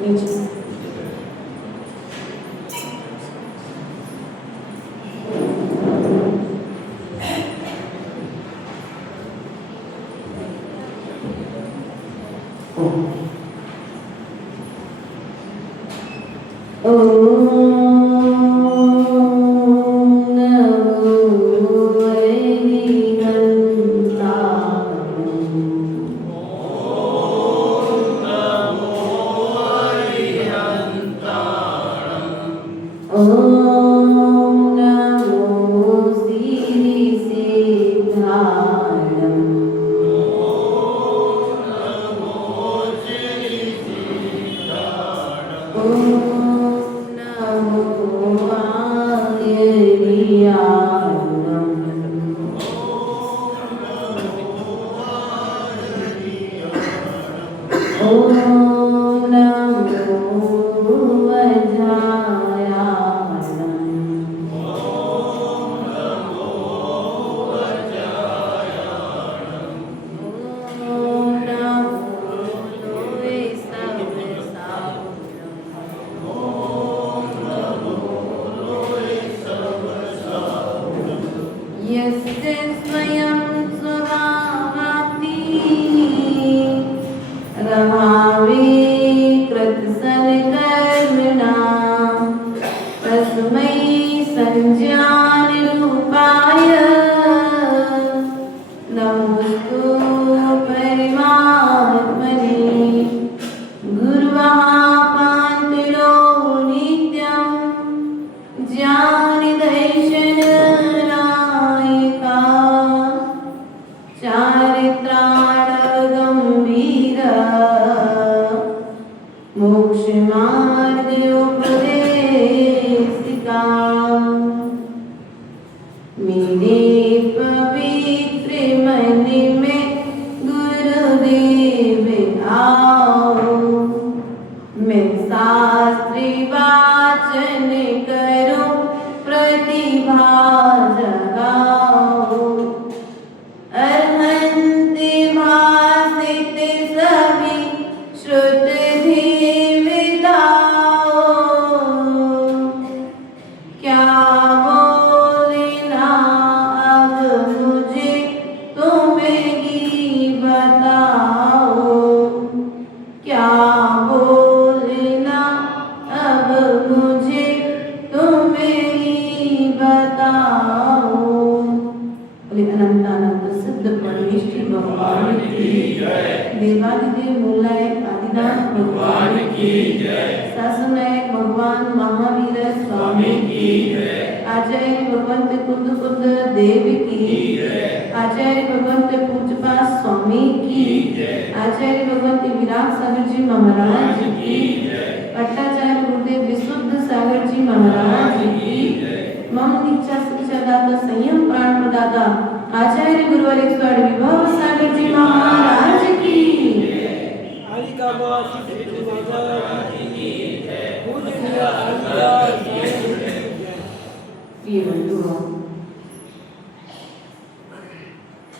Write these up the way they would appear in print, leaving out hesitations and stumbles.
नीचे।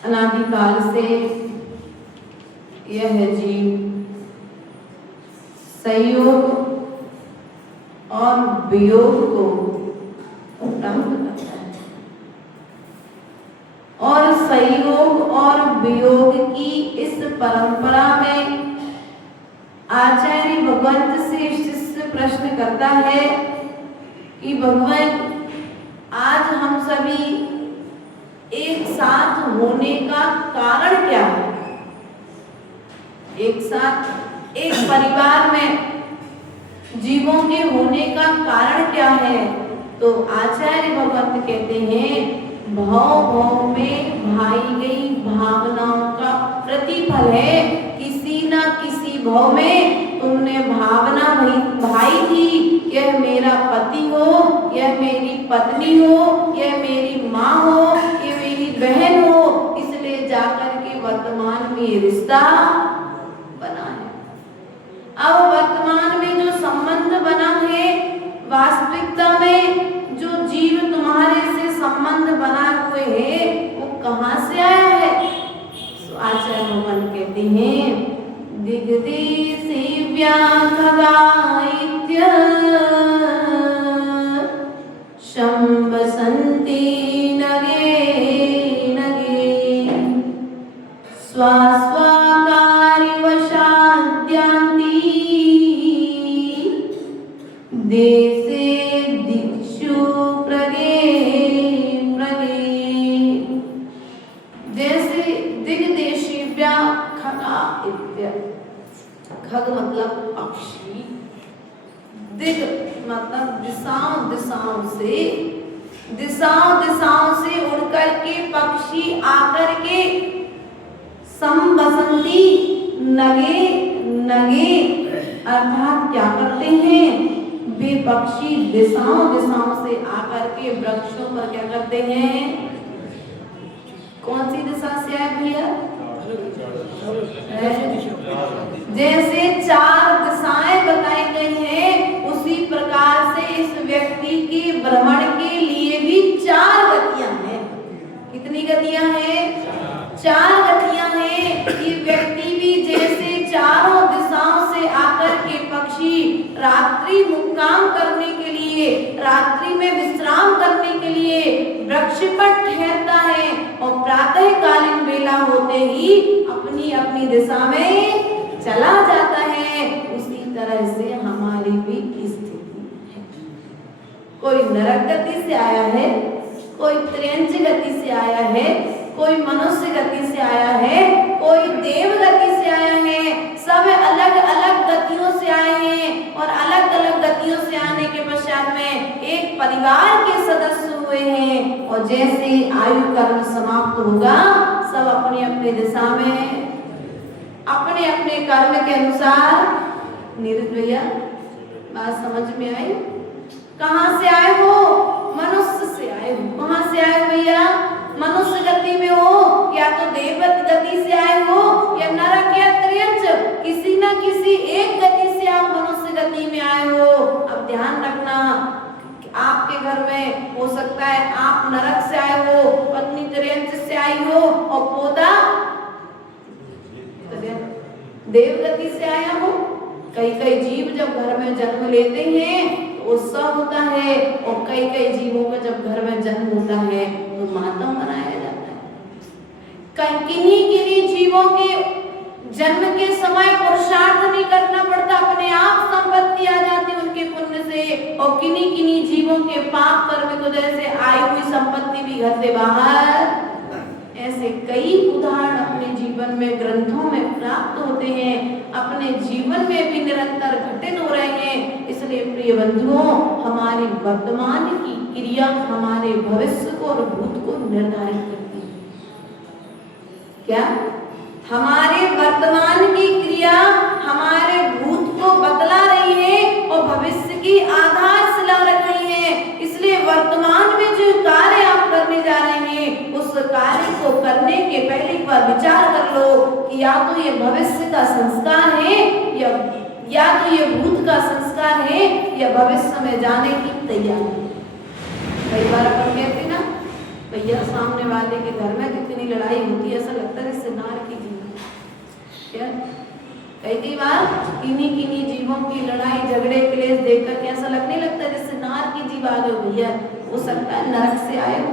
अनादिकाल से यह जीव संयोग और वियोग को प्राप्त करता है और संयोग और वियोग की इस परंपरा में आचार्य भगवंत से शिष्य प्रश्न करता है कि भगवान आज हम सभी एक साथ होने का कारण क्या है? एक साथ एक परिवार में जीवों के होने का कारण क्या है? तो आचार्य भगवंत कहते हैं भाव भाव में भाई गई भावनाओं का प्रतिफल है। किसी ना किसी भाव में तुमने भावना भाई थी, यह मेरा पति हो, यह मेरी पत्नी हो, यह मेरी माँ हो, यह मेरी बहन हो, इसलिए जाकर के वर्तमान में ये रिश्ता बना है। अब वर्तमान में जो संबंध बना है, वास्तविकता में जो जीव तुम्हारे से संबंध बना हुए है वो कहाँ से आया है? तो आचार्य भगवान कहते हैं दिग्देशी व्याखगा स्वास्वाकारिवशाद्यान्ति देशे दिक्षु प्रगे प्रगे। जैसे दिग्देशीव्या खगा इत्यादि। खग मतलब पक्षी, दिग मतलब दिशाओं दिशाओं से उड़कर के पक्षी आकर के संबसंती नगे नगे अर्थात क्या करते हैं, वे पक्षी दिशाओं से आकर के वृक्षों पर क्या करते हैं। कौन सी दिशा से आए भैया? जैसे 4 दिशाएं बताई गई हैं, उसी प्रकार से इस व्यक्ति के भ्रमण के लिए भी 4 गतियां हैं। कितनी गतियां हैं? 4 गतियां हैं। ये व्यक्ति भी जैसे चारों दिशाओं से आकर के पक्षी रात्रि मुक्काम करने के लिए, रात्रि में विश्राम करने के लिए वृक्ष पर ठहरता है और प्रातःकालीन बेला होते ही अपनी अपनी दिशा में चला जाता है, उसी तरह से हमारी भी स्थिति है। कोई नरक गति से आया है, कोई त्र्यंच गति से आया है, कोई मनुष्य गति से आया है, कोई देव गति से आया है। सब अलग अलग गतियों से आए हैं और अलग अलग गतियों से आने के पश्चात में एक परिवार के सदस्य हुए हैं। और जैसे आयु कर्म समाप्त होगा, सब अपनी अपनी दिशा में अपने अपने कर्म के अनुसार निरत। भैया बात समझ में आई? कहाँ से आए हो? मनुष्य से आए हो। कहाँ से आए हो भैया? मनुष्य गति में हो, या तो देवत गति से आए हो, या नरक या त्रियंच, किसी न किसी एक गति से आप मनुष्य गति में आए हो। अब ध्यान रखना, आपके घर में हो सकता है आप नरक से आए हो, पत्नी त्रियंच से आई हो और पोता देवगति से आया हो। कई कई जीव जब घर में जन्म लेते हैं तो उत्सव होता है, और कई कई जीवों का जब घर में जन्म होता है तो मातम मनाया जाता है। किन्हीं जीवों के जन्म के समय पुरुषार्थ नहीं करना पड़ता, अपने आप संपत्ति आ जाती उनके पुण्य से। और किन्हीं जीवों के पाप कर्म की वजह से आई हुई संपत्ति भी घर से बाहर। ऐसे कई उदाहरण अपने जीवन में ग्रंथों में प्राप्त होते हैं, अपने जीवन में भी निरंतर घटित हो रहे हैं। इसलिए प्रिय बंधुओं, हमारी वर्तमान की क्रिया हमारे भविष्य को और भूत को निर्धारित करती है। क्या? हमारे वर्तमान की क्रिया हमारे भूत को बतला रही है और भविष्य की आधारशिला रख रही है। इसलिए वर्तमान में जो कार्य आप करने जा रहे हैं, उस कार्य को करने के पहले एक बार विचार कर लो कि या तो ये भविष्य का संस्कार है, या तो ये भूत का संस्कार है, या भविष्य में जाने की तैयारी। कई बार अपन कहते ना भैया, सामने वाले के घर में कितनी लड़ाई होती है, ऐसा लगता है जैसे नार की जीव। कई बार किन्हीं जीवों की लड़ाई झगड़े क्लेश देखकर के ऐसा लगने लगता है जैसे नार की जीव आ गए। भैया हो सकता है नरक से आए हो।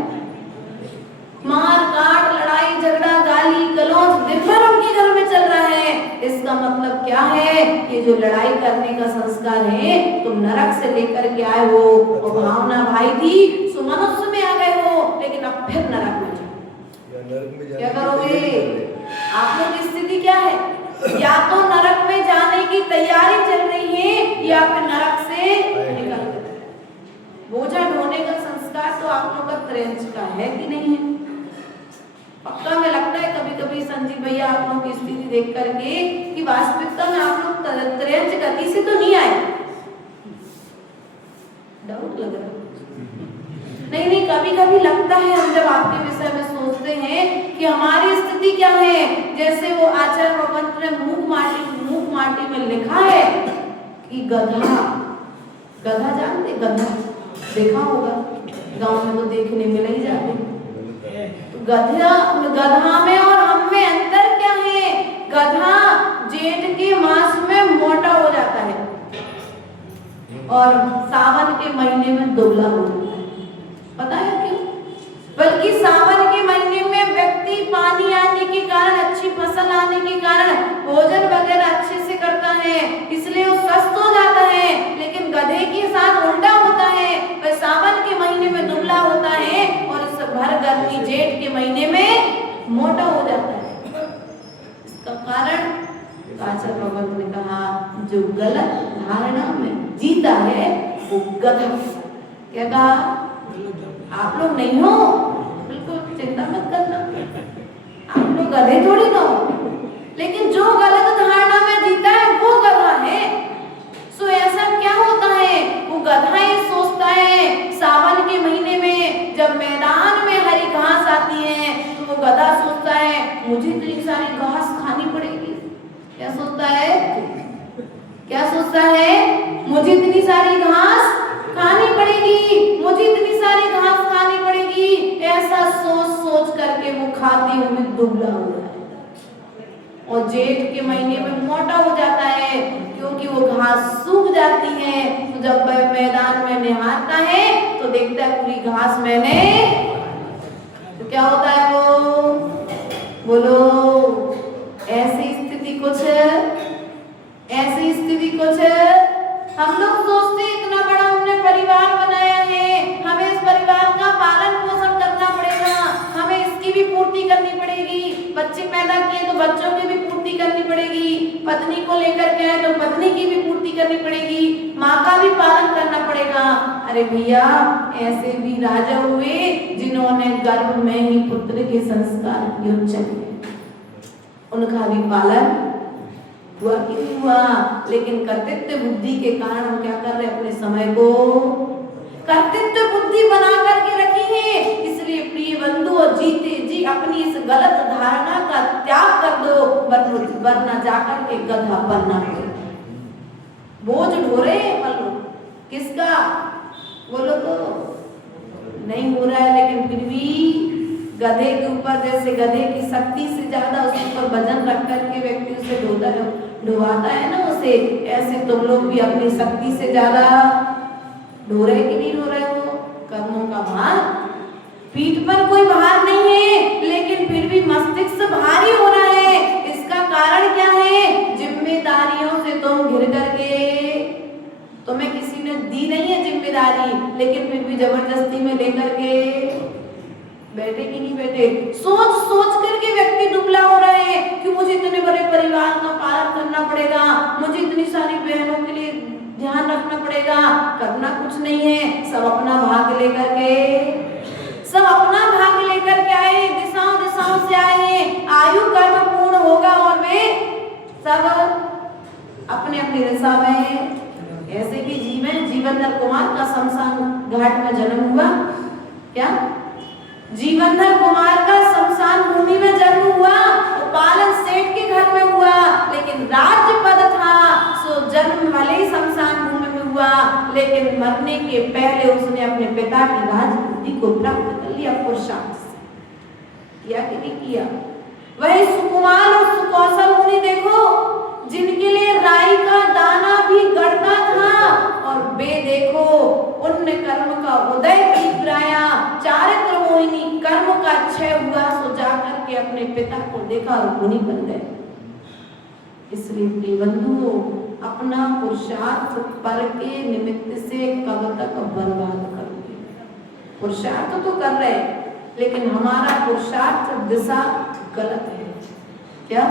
मार काट, लड़ाई झगड़ा, गाली गलौज दिन भर उनके घर में चल रहा है। इसका मतलब क्या है? ये जो लड़ाई करने का संस्कार है, तुम नरक से लेकर के आए हो। और भावना भाई थी, सो मनुष्य में आ गए हो, लेकिन अब फिर नरक में जाओ। क्या करोगे? आप लोग की स्थिति क्या है? या तो नरक में जाने की तैयारी चल रही है, या फिर नरक से निकल गए। बोझा ढोने का संस्कार तो आप लोग का त्रेंच का है कि नहीं है? पक्का में लगता है कभी कभी संजीव भैया आप लोगों की स्थिति देख करके कि वास्तविकता में आप लोग त्रेंच गति से तो नहीं आए। डाउट लग रहा है? नहीं, कभी कभी लगता है, हम जब आपके विषय में सोचते हैं कि हमारी स्थिति क्या है। जैसे वो आचार्य भगवंत ने मूक माटी में लिखा है कि गधा जानते? गधा देखा होगा, गांव में तो देखने मिल ही जाते। तो गधा में और हम में अंतर क्या है? गधा जेठ के मास में मोटा हो जाता है और सावन के महीने में दुबला हो जाता है। पता है क्यों? बल्कि सावन के महीने में व्यक्ति पानी आने के कारण अच्छी फसल है, इसलिए वो स्वस्थ हो जाता है। लेकिन गधे के साथ उल्टा होता है, वह सावन के महीने में दुबला होता है और इस भर गर्मी जेठ के महीने में मोटा हो जाता है। इसका कारण आचार्य भगवत ने कहा, जो गलत धारणा में जीता है वो गधा। क्या कहा? आप लोग नहीं हो, बिल्कुल चिंता मत करना, आप लोग गधे थोड़ी ना हो, लेकिन जो गलत धारणा में जीता है वो गधा है। सो ऐसा क्या होता है, वो गधा ये सोचता है सावन के महीने में जब मैदान में हरी घास आती है तो वो गधा सोचता है मुझे इतनी सारी घास खानी पड़ेगी। क्या सोचता है? क्या सोचता है? मुझे इतनी सारी घास खानी पड़ेगी, मुझे इतनी सारी घास खानी पड़ेगी। ऐसा सोच सोच करके वो खाते हुए दुबला हो जाता है और जेठ के महीने में मोटा हो जाता है, क्योंकि वो घास सूख जाती है। तो जब वह मैदान में नहाता है तो देखता है पूरी घास मैंने, तो क्या होता है वो? बोलो, ऐसी स्थिति कुछ, ऐसी स्थिति कुछ। हम लोग सोचते इतना बड़ा हमने परिवार बनाया है, हमें इस परिवार का पालन पोषण करना पड़ेगा, हमें इसकी भी पूर्ति करनी पड़ेगी। बच्चे पैदा किए तो बच्चों की भी पूर्ति करनी पड़ेगी, पत्नी को लेकर के आए तो पत्नी की भी पूर्ति करनी पड़ेगी, माँ का भी पालन करना पड़ेगा। अरे भैया, ऐसे भी राजा हुए जिन्होंने गर्भ में ही पुत्र के संस्कार किए, चले उनका भी पालन हुआ कि नहीं हुआ। लेकिन कर्तृत्व बुद्धि के कारण हम क्या कर रहे हैं, अपने समय को कर्तृत्व बुद्धि बना करके रखी है। इसलिए प्रिय बंधु, जीते जी अपनी इस गलत धारणा का त्याग कर दो, वरना जाकर के गधा बनना पड़ेगा। बोझ ढोरे मतलब किसका? बोलो तो नहीं हो रहा है, लेकिन फिर भी गधे के ऊपर, जैसे गधे की शक्ति से ज्यादा उसके ऊपर वजन रख करके व्यक्ति उसे ढोवाता है ना उसे, ऐसे तुम लोग भी अपनी शक्ति से ज्यादा ढो रहे कि नहीं ढो रहे हो? कर्मों का भार, पीठ पर कोई भार नहीं है, लेकिन फिर भी मस्तिष्क भारी हो रहा है। इसका कारण क्या है? जिम्मेदारियों से तुम घिर करके, तुम्हें किसी ने दी नहीं है जिम्मेदारी, लेकिन फिर भी जबरदस्ती में लेकर के बैठे कि नहीं बैठे? सोच सोच करके व्यक्ति दुबला हो रहा है कि मुझे इतने बड़े परिवार का पालन करना पड़ेगा, मुझे इतनी सारी बहनों के लिए ध्यान रखना पड़ेगा। करना कुछ नहीं है, सब अपना भाग लेकर के, सब अपना भाग लेकर के आए, दिशाओं दिशाओं से आए। आयु कर्म पूर्ण होगा और वे सब अपने अपनी दिशा में ऐसे भी जीवनधर कुमार का शमशान घाट में जन्म हुआ। क्या? जीवनधर कुमार का शमशान भूमि में जन्म हुआ, तो पालन सेठ के घर में हुआ, लेकिन राज्य पद था, सो जन्म भले ही शमशान भूमि में हुआ, लेकिन मरने के पहले उसने अपने पिता की राजगद्दी को प्राप्त कर लिया पुरुषार्थ से। किया कि नहीं किया? वही सुकुमार और सुकौशल मुनि देखो, जिनके लिए राई का दाना भी गड़ता था, और वे देखो पुण्य कर्म का उदय की प्राया, चारित्र मोहिनी कर्म का क्षय हुआ, सो जाकर के अपने पिता को देखा और मुनि बन गए। इसलिए प्रिय बंधुओं, अपना पुरुषार्थ पर के निमित्त से कब तक बर्बाद करोगे? पुरुषार्थ तो कर रहे, लेकिन हमारा पुरुषार्थ दिशा गलत है। क्या?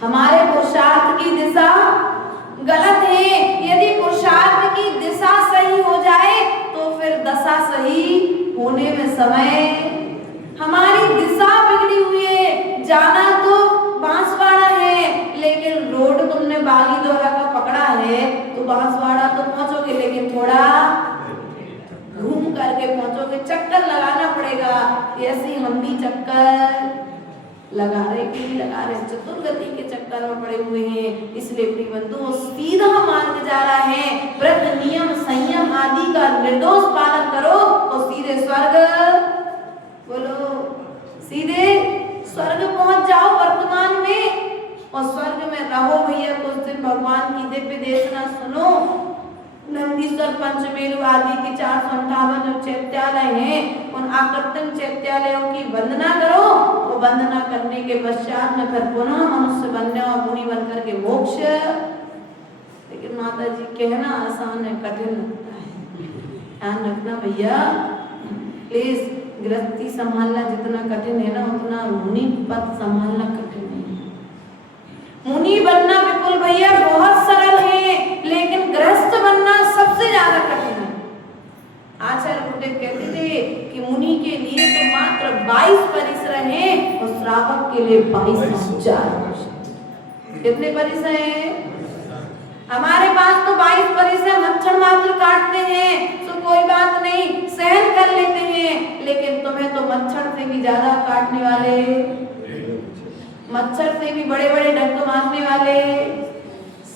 हमारे पुरुषार्थ की दिशा गलत है। यदि पुरुषार्थ की दिशा सही हो जाए तो फिर दशा सही होने में समय। हमारी दिशा बिगड़ी हुई है, जाना तो बांसवाड़ा है, लेकिन रोड तुमने बागीदोरा का पकड़ा है तो बांसवाड़ा तो पहुंचोगे, लेकिन थोड़ा घूम करके पहुंचोगे, चक्कर लगाना पड़ेगा। ऐसे हम भी चक्कर लगा रहे कि नहीं लगा रहे, चतुर्गति के चक्कर में पड़े हुए हैं। इसलिए प्रिय बंधुओं, सीधा मार्ग जा रहा है। व्रत नियम संयम आदि का निर्दोष पालन करो तो सीधे स्वर्ग, बोलो सीधे स्वर्ग पहुंच जाओ वर्तमान में, और स्वर्ग में रहो भैया। कुछ दिन भगवान की दिव्य देशना सुनो। नंदीश्वर पंचमेरु आदि के 458 जो चैत्यालय हैं, उन आकर्तन चैत्यालयों की वंदना करो, और वंदना करने के पश्चात में फिर पुनः मनुष्य बनने और मुनि बन करके मोक्ष। लेकिन माता जी कहना आसान है, कठिन लगता है। ध्यान रखना भैया, प्लीज गृहस्थी संभालना जितना कठिन है ना, उतना मुनि पद संभालना कठिन नहीं है। मुनि बनना विपुल भैया बहुत सरल है, लेकिन गृहस्थ बनना सबसे ज्यादा कठिन है। आचार्य गुरुदेव कहते थे कि मुनि के लिए तो मात्र 22 परिसर हैं और श्रावक के लिए 22,000। कितने परिसर हैं? हमारे पास तो 22 परिसर, मच्छर मात्र काटते हैं तो कोई बात नहीं, सहन कर लेते हैं। लेकिन तुम्हें तो मच्छर से भी ज्यादा काटने वाले, मच्छर से भी बड़े बड़े डंक मारने वाले,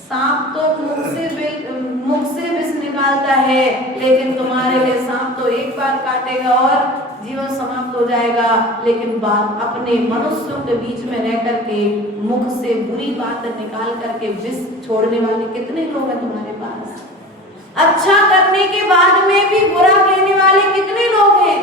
सांप तो मुख से विष निकालता है, लेकिन तुम्हारे लिए सांप तो एक बार काटेगा और जीवन समाप्त हो जाएगा। लेकिन बात अपने मनुष्यों के बीच में रह करके मुख से बुरी बात निकाल करके विष छोड़ने वाले कितने लोग हैं तुम्हारे पास? अच्छा करने के बाद में भी बुरा कहने वाले कितने लोग हैं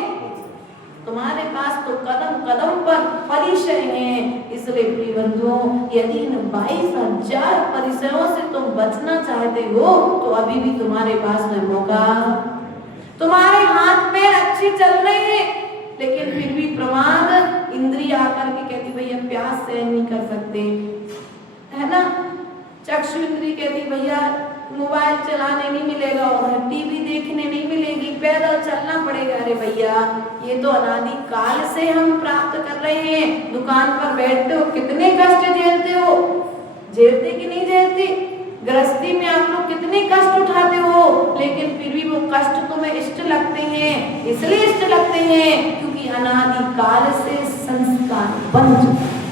तुम्हारे पास? तो कदम कदम पर परिचय हैं। इसलिए प्रिय बंधुओं, यदि इन 22,000 परिचयों से तुम बचना चाहते हो तो अभी भी तुम्हारे पास में मौका, तुम्हारे हाथ में अच्छे चल रहे हैं, लेकिन फिर भी प्रमाद इंद्रिय आकर के कहती भैया प्यास सहन नहीं कर सकते, है ना। चक्षु इंद्रिय कहती भैया मोबाइल चलाने नहीं मिलेगा और टीवी देखने नहीं मिलेगी, पैदल चलना पड़ेगा। अरे भैया ये तो अनादि काल से हम प्राप्त कर रहे हैं। दुकान पर बैठते हो कितने कष्ट झेलते हो, झेलते कि नहीं झेलते? गृहस्थी में आप लोग कितने कष्ट उठाते हो, लेकिन फिर भी वो कष्ट तुम्हें इष्ट लगते हैं। इसलिए इष्ट लगते हैं क्योंकि अनादि काल से संस्कार बन चुका है।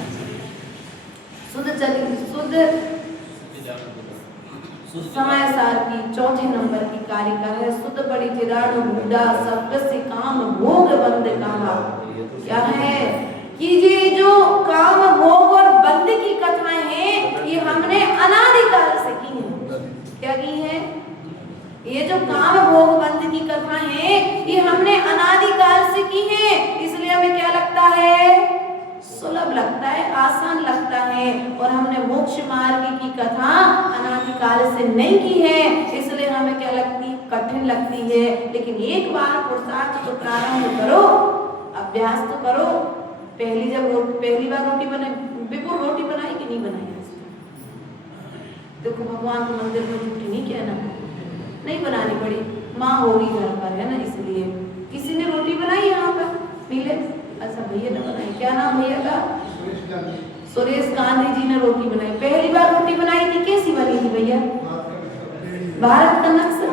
शुद्ध समय सार की 4 नंबर की कारिका है। शुद्ध बड़ी चिराणु बूढ़ा सब से काम भोग बंद कहा। क्या है कि ये जो काम भोग और बंद की कथाएं हैं ये हमने अनादिकाल से की हैं। क्या की है? ये जो काम भोग बंद की कथा है ये हमने अनादिकाल से की है। इसलिए हमें क्या लगता है? सुलभ लगता है, आसान लगता है। और हमने मोक्ष मार्ग की कथा अनादिकाल से नहीं की है, इसलिए हमें क्या लगती है? कठिन लगती है। लेकिन एक बार पुरुषार्थ तो प्रारंभ करो, अभ्यास तो करो। पहली बार रोटी बने, बिल्कुल रोटी बनाई कि नहीं बनाई? देखो भगवान के मंदिर में रोटी नहीं किया ना, नहीं बनानी पड़ी, माँ होगी घर पर, है ना। इसलिए किसी ने रोटी बनाई यहाँ पर मिले, अच्छा भैया ने बनाई। क्या नाम भैया का? सुरेश गांधी जी ने रोटी बनाई। पहली बार रोटी बनाई थी, कैसी बनी थी भैया? भारत का नक्शा।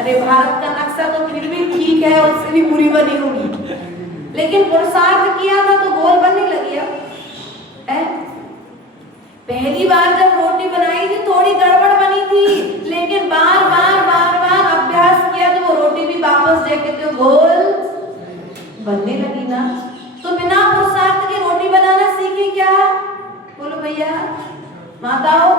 अरे भारत का नक्शा तो फिर भी ठीक है, उससे भी बुरी बनी होगी, लेकिन पुरुषार्थ किया था तो गोल बनने लगी है। पहली बार जब रोटी बनाई थी थोड़ी गड़बड़ बनी थी, लेकिन बार बार अभ्यास किया तो वो रोटी भी वापस देखे तो गोल बनने लगी ना। तो बिना पुरुषार्थ के रोटी बनाना सीखे क्या? बोलो भैया माताओं।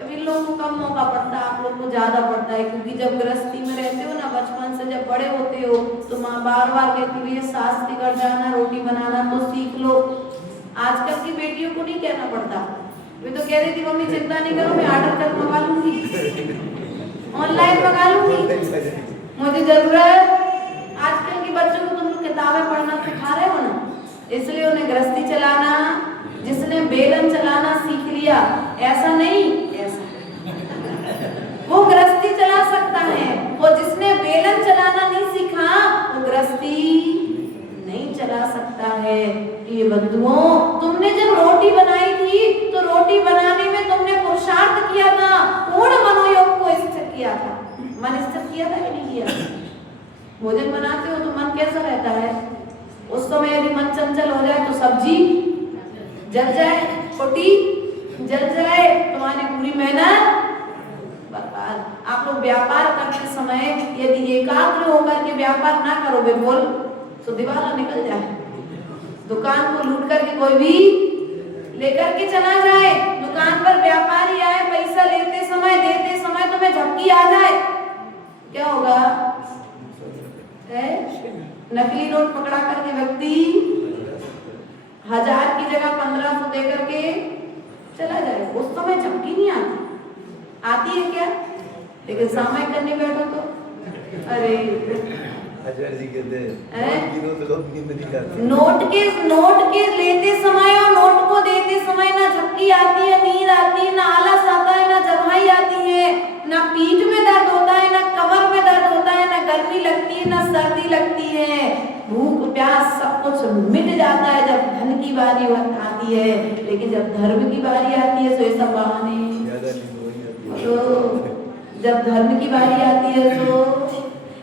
अब इन लोगों को कम मौका पड़ता है, आप लोग को ज्यादा पड़ता है, क्योंकि जब गृहस्थी में रहते हो ना, बचपन से जब बड़े होते हो तो माँ बार बार कहती भैया सास के घर जाना, रोटी बनाना तो सीख लो। आजकल की बेटियों को नहीं कहना पड़ता। वे तो कह रही थी मम्मी चिंता नहीं करो, मैं ऑर्डर कर मंगा लूंगी, ऑनलाइन मंगा लूंगी, मुझे जरूरत। आजकल के बच्चों को तुम लोग किताबें पढ़ना सिखा रहे हो ना, इसलिए उन्हें गृहस्थी चलाना, जिसने बेलन चलाना सीख लिया, ऐसा नहीं, ऐसा वो गृहस्थी चला सकता है। वो जिसने बेलन चलाना नहीं सीखा वो गृहस्थी नहीं चला सकता है। ये बंधुओं, तुमने जब रोटी बनाई थी तो रोटी बनाने में तुमने पुरुषार्थ किया था, पूर्ण मनोयोग को स्थिर किया था। मन स्थिर किया था कि नहीं किया? भोजन बनाते हो तो मन कैसा रहता है? उस समय यदि मन चंचल हो जाए तो सब्जी जल जाए, रोटी जल जाए, तुम्हारी पूरी मेहनत बर्बाद। आप लोग व्यापार करते समय यदि एकाग्र होकर के व्यापार ना करो बिल्कुल तो दिवाला निकल जाए। दुकान को लूट करके कोई भी लेकर के चला जाए, दुकान पर व्यापारी आए, पैसा लेते समय देते समय तुम्हें झपकी आ जाए, क्या होगा? नकली नोट पकड़ा करके व्यक्ति 1000 चला जाएगा। उस समय झपकी नहीं आती है क्या? लेकिन समय करने बैठो तो अरे आचार्य जी कहते हैं तो लोग नींद नहीं आती। नोट के लेते समय और नोट को देते समय ना झपकी आती है, नींद आती है, ना आलस आता है, ना जम्हाई आती है, ना पीठ में दर्द होता है, ना कमर में दर्द होता है, ना गर्मी लगती है, ना सर्दी लगती है। भूख प्यास सब कुछ मिट जाता है जब धन की बारी आती है। लेकिन जब धर्म की बारी आती है तो ये सब बहाने। तो जब धर्म की बारी आती है तो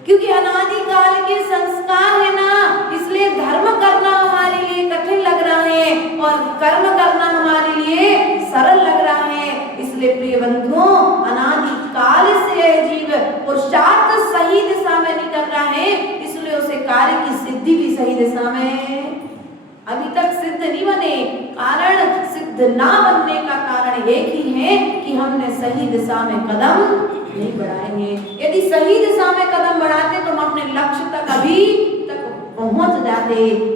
क्योंकि अनादिकाल के संस्कार है ना, इसलिए धर्म करना हमारे लिए कठिन लग रहा है और कर्म करना हमारे लिए सरल लग रहा है। इसलिए प्रिय बंधुओं, अनादिकाल से जीव पुरुषार्थ सही दिशा में नहीं कर रहा है, इसलिए उसे कार्य की सिद्धि भी सही दिशा में अभी तक सिद्ध नहीं बने। कारण सिद्ध ना बनने का कारण एक ही है कि हमने सही दिशा में कदम नहीं बढ़ाए हैं। यदि सही दिशा में कदम बढ़ाते तो हम अपने लक्ष्य तक अभी तक पहुंच जाते।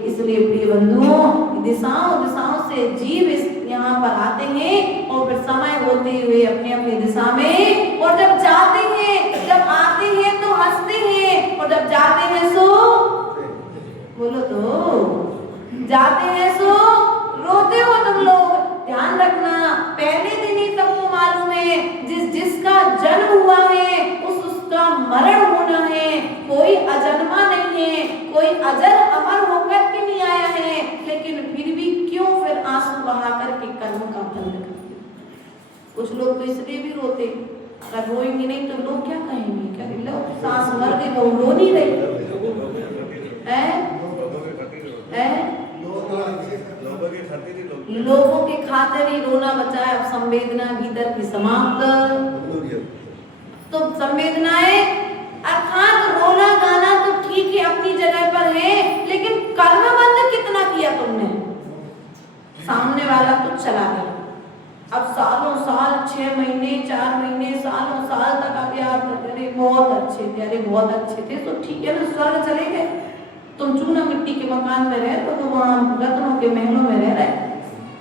इसलिए प्रिय बंधुओं, दिशाओं से जीव यहाँ पर आते हैं और फिर समय होते हुए अपने अपनी दिशा में, और जब जाते हैं, जब आते हैं तो हंसते हैं, और जब जाते हैं सो बोलो तो जाते हैं सो रोते हो तुम लोग। ध्यान रखना, पहले दिन ही सबको मालूम है जिसका जन्म हुआ है उसका मरण होना है। कोई अजन्मा नहीं है, कोई अजर अमर होकर के नहीं आया है, लेकिन फिर भी क्यों फिर आंसू बहा करके कर्म का फल करते। कुछ लोग तो इसलिए भी रोते, अगर रोएंगे नहीं तो लोग क्या कहेंगे, क्या लो सास मर गई वो रो नहीं रही लोगों के खातिर ही रोना बचाए। अब संवेदना भीतर की समाप्त, तो संवेदनाएं अर्थात रोना गाना तो ठीक है अपनी जगह पर है, लेकिन कर्मबंध कितना किया तुमने। सामने वाला तो चला गया, अब सालों साल 6 महीने 4 महीने सालों साल तक आप याद करते रहे, बहुत अच्छे थे, अरे बहुत अच्छे थे, तो ठीक है ना, स्वर्ग चले गए। तुम चूना मिट्टी के मकान में रहे तो तुम वहां रत्नों के महलों में रह रहे,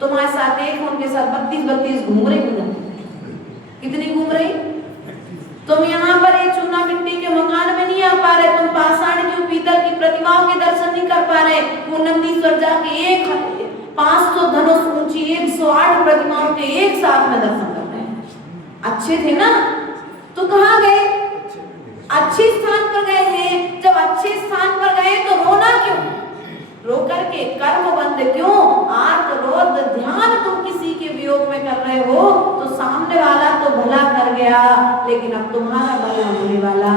तुम्हारे साथ एक उनके साथ 32 घूम रही, कितनी घूम रही। तुम यहाँ पर एक चूना मिट्टी के मकान में नहीं आ पा रहे, तुम पाषाण की पीतल की प्रतिमाओं के दर्शन नहीं कर पा रहे। वो नंदीश्वर जाके 500 धनुष ऊंची 108 प्रतिमाओं के एक साथ में दर्शन कर रहे हैं। अच्छे थे ना, तो कहाँ गए, अच्छे स्थान पर गए हैं। जब अच्छे स्थान पर गए तो रोना क्यों, रो करके कर्म बंद क्यों, आर्त रोध ध्यान तुम किसी के वियोग में कर रहे हो तो सामने वाला तो भला कर गया, लेकिन अब तुम्हारा भला होने वाला।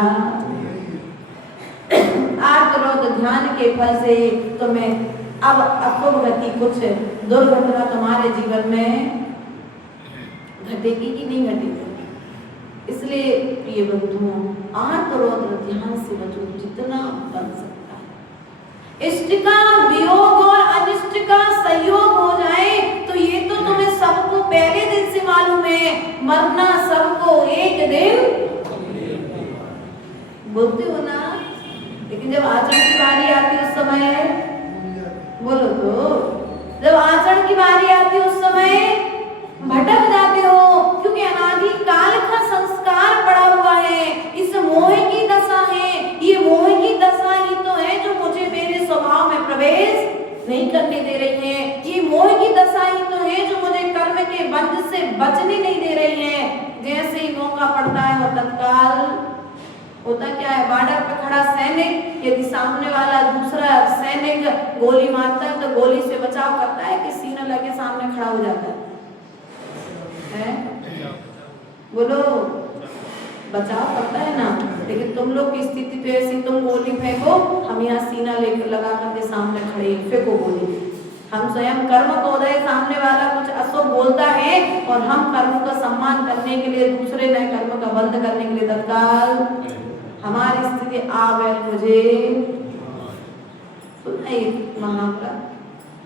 आर्त रोध ध्यान के फल से तुम्हें अब अपूर्व गति कुछ दुर्घटना तुम्हारे जीवन में घटेगी कि नहीं घटेगी। इसलिए प्रिय बंधुओं, आर्त रोध ध्यान से बचो जितना बन सकता है। इष्ट का वियोग और अनिष्ट का सहयोग हो जाए तो ये तो तुम्हें सबको पहले दिन से मालूम है, मरना सबको एक दिन बोलते हो ना। लेकिन जब आचरण की बारी आती है उस समय बोलो तो, जब आचरण की बारी आती है उस समय भटक जाते हो, क्योंकि अनादिकाल का संस्कार पड़ा हुआ है। इस मोह की दशा है, ये मोह की दशा ही तो है जो मुझे मेरे स्वभाव में प्रवेश नहीं करने दे रही है। ये मोह की दशा ही तो है जो मुझे कर्म के बंध से बचने नहीं दे रही है। जैसे ही मौका पड़ता है और तत्काल होता क्या है, बॉर्डर पे खड़ा सैनिक यदि सामने वाला दूसरा सैनिक गोली मारता है तो गोली से बचाव करता है कि सीना लगे सामने खड़ा हो जाता है? बोलो, बचाव करता है ना। लेकिन तुम लोग की स्थिति तो ऐसी, तुम गोली फेंको, हम यहाँ सीना लेकर लगा करके सामने खड़े, फेंको गोली। हम स्वयं कर्म को रहे, सामने वाला कुछ अशुभ बोलता है और हम कर्म का सम्मान करने के लिए, दूसरे नए कर्म का बंद करने के लिए तत्काल हमारी स्थिति आ गए। मुझे महाप्रभु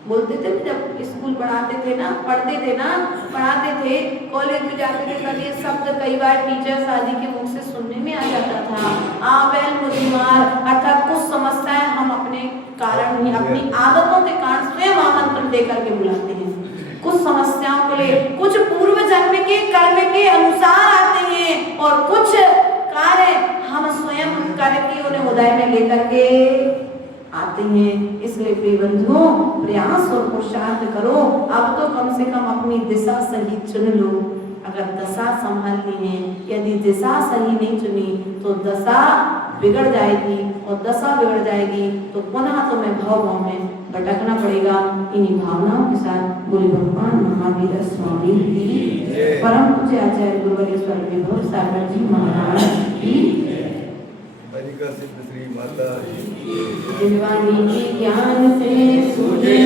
बोलते थे जब स्कूल पढ़ाते थे ना, पढ़ाते थे, कॉलेज में जाते थे, तब ये शब्द कई बार टीचर्स आदि के मुख से सुनने में आ जाता था, आवेल मुझे मार। अर्थात कुछ समस्याएं हम अपने कारण ही, अपनी आदतों के कारण स्वयं आमंत्रण देकर के बुलाते हैं। कुछ समस्याओं के लिए कुछ पूर्व जन्म के कर्म के अनुसार आते हैं और कुछ कार्य हम स्वयं करके उन्हें उदय में लेकर के आते हैं। इसलिए प्रिय बंधुओं, प्रयास और पुरुषार्थ करो। अब तो कम से कम अपनी दिशा सही चुन लो। अगर दशा संभालनी है, यदि दिशा सही नहीं चुनी तो दशा बिगड़ जाएगी, और दशा बिगड़ जाएगी तो पुनः तुम्हें भाव में भटकना पड़ेगा। इन्हीं भावनाओं के साथ बोले भगवान महावीर स्वामी की, परम पूज्य आचार्य गुरुवरेश्वर विभव सागर जी महाराज की, मणिका सिद्ध श्री माता जिनवाणी के ज्ञान से सूझे